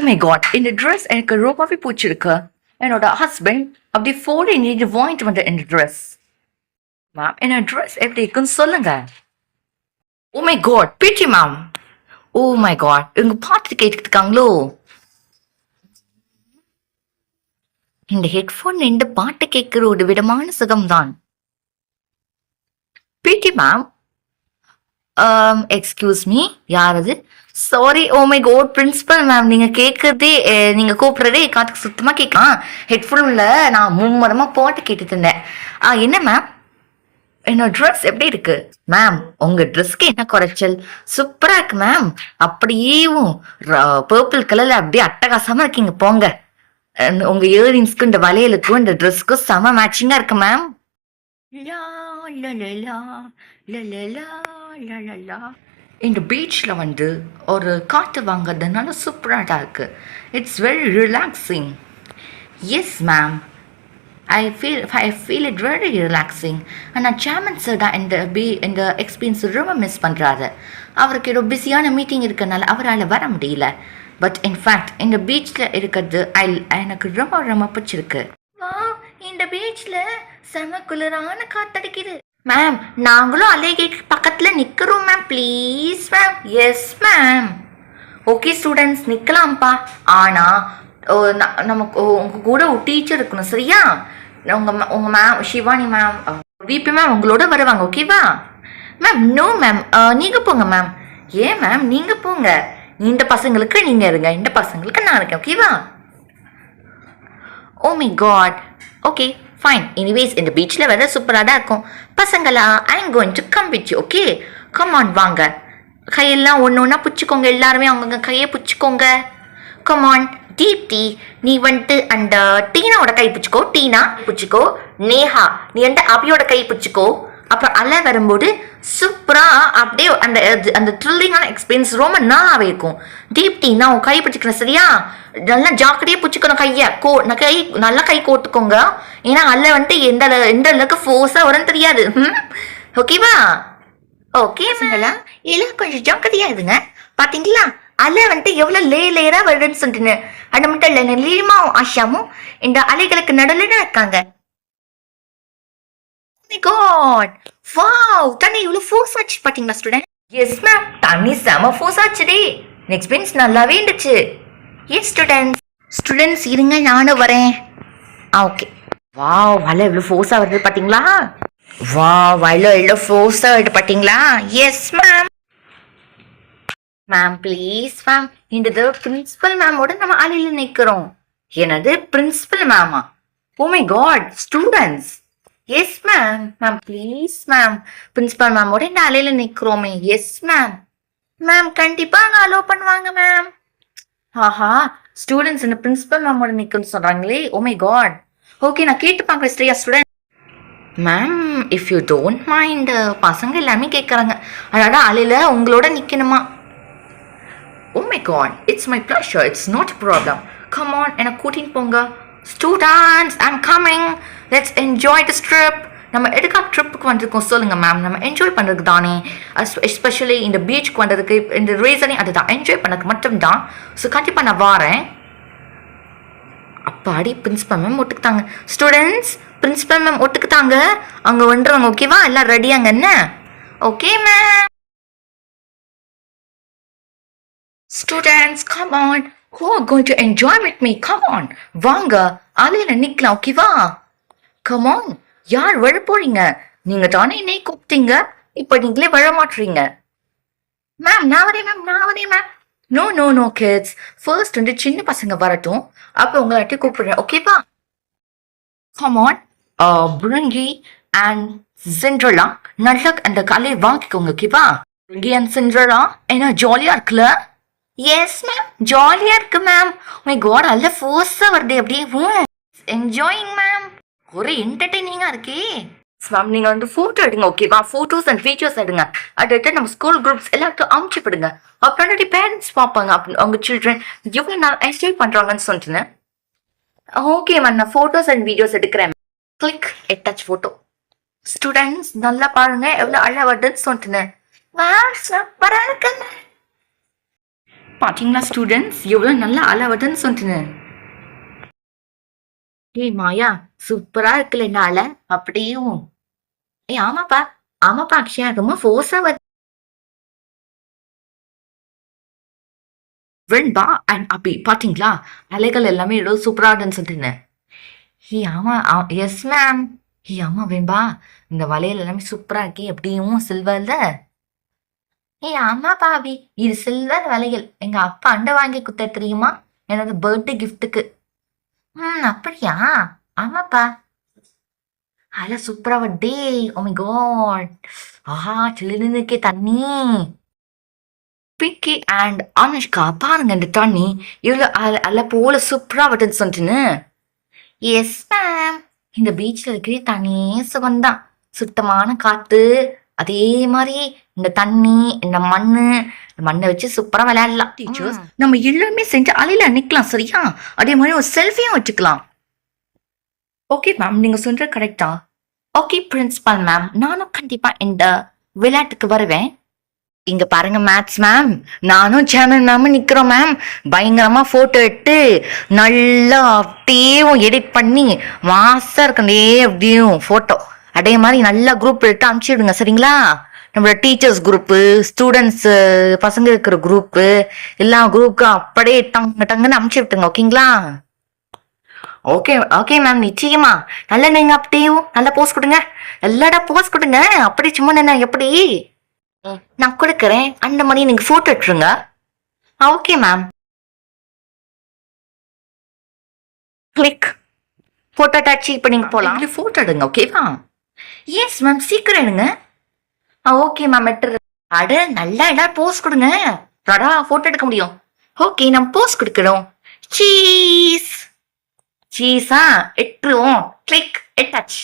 O my god இந்த dress எனக்கு ரொம்பவே பிடிச்சிருக்கு. என்னோட ஹஸ்பண்ட் அப்படி ஃபோன் நீங்க வாங்கிட்டு வந்த இந்த ட்ரெஸ் மேம் என்ன ட்ரெஸ் எப்படி இருக்குன்னு சொல்லுங்க. ஓ my god PT ma'am oh my god இவங்க பாட்டு கேட்டுக்கிட்டாங்களோ இந்த ஹெட்ஃபோன் இந்த பாட்டு கேட்கிற ஒரு விதமான சுகம்தான். பிடி மேம் எக்ஸ்கியூஸ் மீ யார் அது? Sorry oh my god principal ma'am நீங்கள் கேட்குறதே நீங்கள் கூப்பிட்றதே காத்துக்கு சுத்தமாக கேட்கலாம் ஹெட்ஃபோனில் நான் மும்மரமாக போட்டு கேட்டுட்டு இருந்தேன் ஆ என்ன மேம் என்னோட ட்ரெஸ் எப்படி இருக்கு மேம் உங்க ட்ரெஸ்க்கு என்ன குறைச்சல் சூப்பரா இருக்கு மேம் அப்படியேவும் பர்பிள் கலர்ல அப்படியே அட்டகாசமா இருக்கீங்க போங்க உங்க இயரிங்ஸ்க்கும் இந்த வளையலுக்கும் இந்த ட்ரெஸ்க்கும் செம மேட்சிங்கா இருக்கு மேம் லா லா லா லா லா லா லா இந்த பீச்சில் வந்து ஒரு காற்று வாங்குறதுனால சூப்பராக தான் it's very relaxing yes ma'am I feel I feel it very relaxing ஆனால் சேர்மன் சார் தான் இந்த பி இந்த எக்ஸ்பீரியன்ஸ் ரொம்ப மிஸ் பண்ணுறாரு அவருக்கு ஏதோ பிஸியான மீட்டிங் இருக்கனால அவரால் வர முடியல. பட் இன்ஃபேக்ட் இந்த பீச்சில் இருக்கிறது ஐ எனக்கு ரொம்ப ரொம்ப பிடிச்சிருக்கு. வா இந்த பீச்சில் செம குளிரான காத்தடிக்குது. மேம் நாங்களும் அலைகைக்கு பக்கத்தில் நிற்கிறோம் ma'am please ma'am yes ma'am okay students நிற்கலாம்ப்பா ஆனால் நமக்கு ஓ, கூட ஒரு டீச்சர் இருக்கணும் சரியா? உங்கள் உங்கள் ma'am Shivani ma'am VP ma'am உங்களோட வருவாங்க ஓகேவா மேம் நோ மேம் நீங்கள் போங்க மேம் ஏன் மேம் நீங்கள் போங்க. இந்த பசங்களுக்கு நீங்கள் இருங்க. இந்த பசங்களுக்கு நான் இருக்கேன் ஓகேவா ஓ my god okay fine anyways இந்த பீச்சில் வெதர் சூப்பராக தான் இருக்கும். பசங்களா I am going to come with okay come on வாங்க. கையெல்லாம் ஒன்று ஒன்றா பிடிச்சிக்கோங்க எல்லாருமே அவங்கவுங்க கையை பிடிச்சிக்கோங்க. கம் ஆன் தீப்தி நீ வந்துட்டு அந்த டீனாவோட கை பிடிச்சிக்கோ டீனா பிடிச்சிக்கோ. நேஹா நீ வந்து அபியோட கை பிடிச்சிக்கோ. அப்புறம் அலை வரும்போது சூப்பராக அப்படியே அந்த அந்த த்ரில்லிங்கான எக்ஸ்பீரியன்ஸ் ரொம்ப நல்லாவே இருக்கும். தீப்தி நான் உன் கை பிடிச்சிக்கிறேன் சரியா? நல்லா ஜாக்கிரதையாக பிடிச்சிக்கணும் கையை. கோ நான் கை நல்லா கை கோட்டுக்கோங்க ஏன்னா அல்ல வந்துட்டு எந்த அளவு- எந்த அளவுக்கு ஃபோர்ஸாக வரும்னு தெரியாது? ஓகேவா ஓகே எல்லாம் கொஞ்சம் ஜாக்கிரதையா இருங்க. பாத்தீங்களா? அலை வந்துட்டு எவ்வளவு லே லேயரா வருதுன்னு சொல்லிட்டு அது மட்டும் இல்ல லீமாவும் ஆஷாமும் இந்த அலைகளுக்கு நடுவில் தான் இருக்காங்க காட் வாவ் தண்ணி இவ்வளவு ஃபோர்ஸ் ஆச்சு பாத்தீங்களா ஸ்டூடெண்ட் எஸ் மேம் தண்ணி செம ஃபோர்ஸ் ஆச்சுடி. எக்ஸ்பீரியன்ஸ் நல்லாவே இருந்துச்சு. எஸ் ஸ்டூடெண்ட்ஸ் ஸ்டூடெண்ட்ஸ் இருங்க நானும் வரேன். ஆ ஓகே வாவ் வலை எவ்வளோ ஃபோர்ஸாக வருது பார்த்தீங்களா வா வலை எவ்வளோ ஃபோர்ஸாக வருது பார்த்தீங்களா yes ma'am ma'am please ma'am இந்த தடவை பிரின்சிபல் மேமோட நம்ம அலையில் நிற்கிறோம் என்னது பிரின்சிபல் மேமா ஓ my god students yes ma'am ma'am please ma'am principal மேமோட இந்த அலையில் நிற்கிறோமே எஸ் மேம் மேம் கண்டிப்பாக அங்கே அலோவ் பண்ணுவாங்க மேம் ஆஹா ஸ்டூடெண்ட்ஸ் இந்த பிரின்சிபல் மேமோட நிற்கணும்னு சொல்கிறாங்களே ஓமே oh காட் ஓகே நான் கேட்டு பார்க்குறேன் Sriya student ma'am if you don't mind பசங்க எல்லாமே கேட்குறாங்க அதனால அலையில் உங்களோட நிற்கணுமா ஓ my god it's my pleasure it's not problem come on என்னை கூட்டின்னு போங்க. Students I'm coming let's enjoy this trip நம்ம எதுக்காக ட்ரிப்புக்கு வந்திருக்கோம் சொல்லுங்க மேம் நம்ம என்ஜாய் பண்ணுறதுக்கு தானே. எஸ்பெஷலி இந்த பீச்சுக்கு வந்ததுக்கு இந்த ரீசனே அதுதான். என்ஜாய் பண்ணதுக்கு மட்டும்தான். ஸோ கண்டிப்பாக நான் வாரேன். அப்பாடி பிரின்ஸிபல் மேம் ஒட்டுக்குத்தாங்க ஸ்டூடெண்ட்ஸ் பிரின்ஸிபல் மேம் ஒட்டுக்குத்தாங்க அங்கே வந்துடுவாங்க ஓகேவா எல்லாம் ரெடியாங்க என்ன? Okay ma'am students come on who are going to enjoy with me come on வாங்க. அலையில் நிற்கலாம் ஓகேவா கம் ஆன் யார் வர போறீங்க? நீங்க தானே என்னை கூப்பிட்டீங்க? இப்போ நீங்களே வர மாட்டுறீங்க மேம் நான் வரேன் மேம் நான் வரேன் ma'am no no no kids first வந்து சின்ன பசங்க வரட்டும். அப்போ உங்களாட்டி கூப்பிடுறேன் ஓகேவா கம் ஆன் புரங்கி அண்ட் சிண்ட்ரலா. நல்லா அந்த கலையை வாங்கிக்கோங்க ஓகேவா புரங்கி அண்ட் சிண்ட்ரலா. என்ன ஜாலியா இருக்குல்ல? எஸ் மேம் ஜாலியா இருக்கு மேம் மை காட் அல்ல ஃபோர்ஸா வருது அப்படியே. என்ஜாயிங் மேம் ஒரே என்டர்டைனிங்கா இருக்கே. மேம் நீங்க வந்து போட்டோ எடுங்க ஓகேவா போட்டோஸ் அண்ட் வீடியோஸ் எடுங்க. அதை எடுத்து நம்ம ஸ்கூல் குரூப்ஸ் எல்லாத்தையும் அமுச்சு விடுங்க. அப்புறம் பேரண்ட்ஸ் பார்ப்பாங்க அப்படி அவங்க சில்ட்ரன் எவ்வளோ நாள் என்ஜாய் பண்றாங்கன்னு சொல்லிட்டுன்னு. ஓகே மேம் நான் ஃபோட்டோஸ் அண்ட் வீடியோஸ் எடுக்கிறேன். கிளிக் எட்டாச் ஃபோட்டோ ஸ்டூடெண்ட்ஸ் நல்லா பாருங்க எவ்வளோ அழகா வருதுன்னு சொல்லிட்டுன்னு. வா சூப்பராக இருக்குங்க பாத்தீங்களா ஸ்டூடெண்ட்ஸ் எவ்வளோ நல்லா அளவுதுன்னு சொல்லிட்டு ஏய் மாயா சூப்பரா இருக்குல்ல இந்த அலை. அப்படியும். ஏய் ஆமாப்பா. ஆமாப்பா அக்ஷயா. ரொம்ப ஃபோர்ஸா வருது. வெண்பா அண்ட் அபி பாத்தீங்களா? அலைகள் எல்லாமே ஏதோ சூப்பரா இருக்குன்னு சொல்லிட்டு ஹே ஆமா எஸ் மேம் ஹே ஆமா வெண்பா. இந்த வளையல் எல்லாமே சூப்பரா இருக்கே. எப்படியும் சில்வர்ல ஏய் ஆமா பாபி. இது சில்வர் வளையல். எங்க அப்பா அண்டை வாங்கி குத்த தெரியுமா? என்னோட பர்த்டே கிஃப்ட்டுக்கு. ம் அப்படியா? ஆமாப்பா. அல சூப்பரா டே. Oh ஓமை காட் ஆஹா சில்லுன்னு இருக்கே தண்ணி. பிக்கி அண்ட் அனுஷ்கா பாருங்க இந்த தண்ணி. இவ்வளோ அல அல போல சூப்பரா வட்டுன்னு சொல்லிட்டுன்னு. எஸ் மேம் இந்த பீச்சில் இருக்கிற தனி சுகம்தான். சுத்தமான காத்து. அதே மாதிரி இந்த தண்ணி இந்த மண்ணு மண்ணை வச்சு சூப்பரா விளையாடலாம். டீச்சர்ஸ் நம்ம எல்லாமே செஞ்சு அலையில நிக்கலாம் சரியா? அதே மாதிரி ஒரு செல்ஃபியும் வச்சுக்கலாம். ஓகே மேம் நீங்க சொல்றது கரெக்டா ஓகே பிரின்சிபால் மேம் நானும் கண்டிப்பா இந்த விளையாட்டுக்கு வருவேன். இங்க பாருங்க மேத்ஸ் மேம் நானும் சேனல் மேமும் நிக்கிறோம் மேம் பயங்கரமா போட்டோ எடுத்து நல்லா அப்படியே எடிட் பண்ணி மாசா இருக்கண்டே அப்படியும் போட்டோ அதே மாதிரி நல்லா குரூப் எடுத்து அனுப்பிச்சி விடுங்க சரிங்களா? நம்மளோட டீச்சர்ஸ் குரூப்பு ஸ்டூடெண்ட்ஸ் பசங்க இருக்கிற குரூப்பு எல்லா குரூப்புக்கும் அப்படியே டங்கு டங்குன்னு அனுப்பிச்சி விட்டுங்க ஓகேங்களா? ஓகே ஓகே மேம் நிச்சயமா. நல்ல நீங்க அப்படியும் நல்லா போஸ்ட் கொடுங்க. எல்லாடா போஸ்ட் கொடுங்க. அப்படி சும்மா என்ன எப்படி? நான் கொடுக்குறேன். அந்த மாதிரி நீங்க போட்டோ எடுத்துருங்க. ஓகே மேம் கிளிக் போட்டோ டாச்சி இப்போ நீங்க போலாம். இல்லை போட்டோ எடுங்க ஓகேவா எஸ் மேம் சீக்கிரம் எடுங்க. ஆ ஓகே மேம் எட்டு அட நல்லா இடம் போஸ் கொடுங்க. அடா போட்டோ எடுக்க முடியும். ஓகே நம்ம போஸ் கொடுக்கணும் சீஸ் சீஸா எட்டுருவோம் கிளிக் எட்டாச்சு